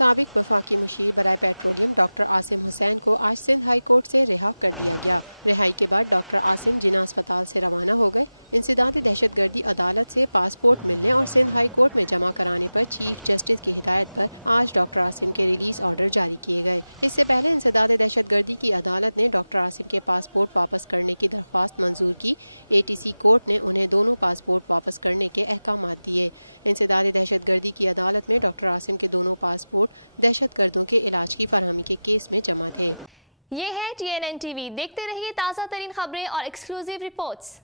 साबिक वफाकी मुशीर बराए पेट्रोलियम डॉक्टर आसिम हुसैन को आज सिंध हाई कोर्ट से रिहा कर दिया गया। रिहाई के बाद डॉक्टर आसिम जिना अस्पताल से रवाना हो गए। इंसदादी दहशतगर्दी अदालत से पासपोर्ट मिलने और सिंध हाई कोर्ट में जमा कराने पर चीफ जस्टिस की हिदायत पर आज डॉक्टर आसिम के रिलीज ऑर्डर जारी किए गए। इससे पहले इंसदादी दहशतगर्दी की अदालत ने डॉक्टर आसिम के पासपोर्ट वापस करने की दरख्वास्त मंजूर की। ATC कोर्ट ने उन्हें दोनों पासपोर्ट वापस करने के अहकाम दिए। इंसदादी दहशतगर्दी की अदालत में डॉक्टर आसिम के दोनों पासपोर्ट दहशतगर्दों के इलाज की फरहमी के केस में जमा थे। ये है TNN TV। देखते रहिए ताज़ा तरीन खबरें और एक्सक्लूसिव रिपोर्ट्स।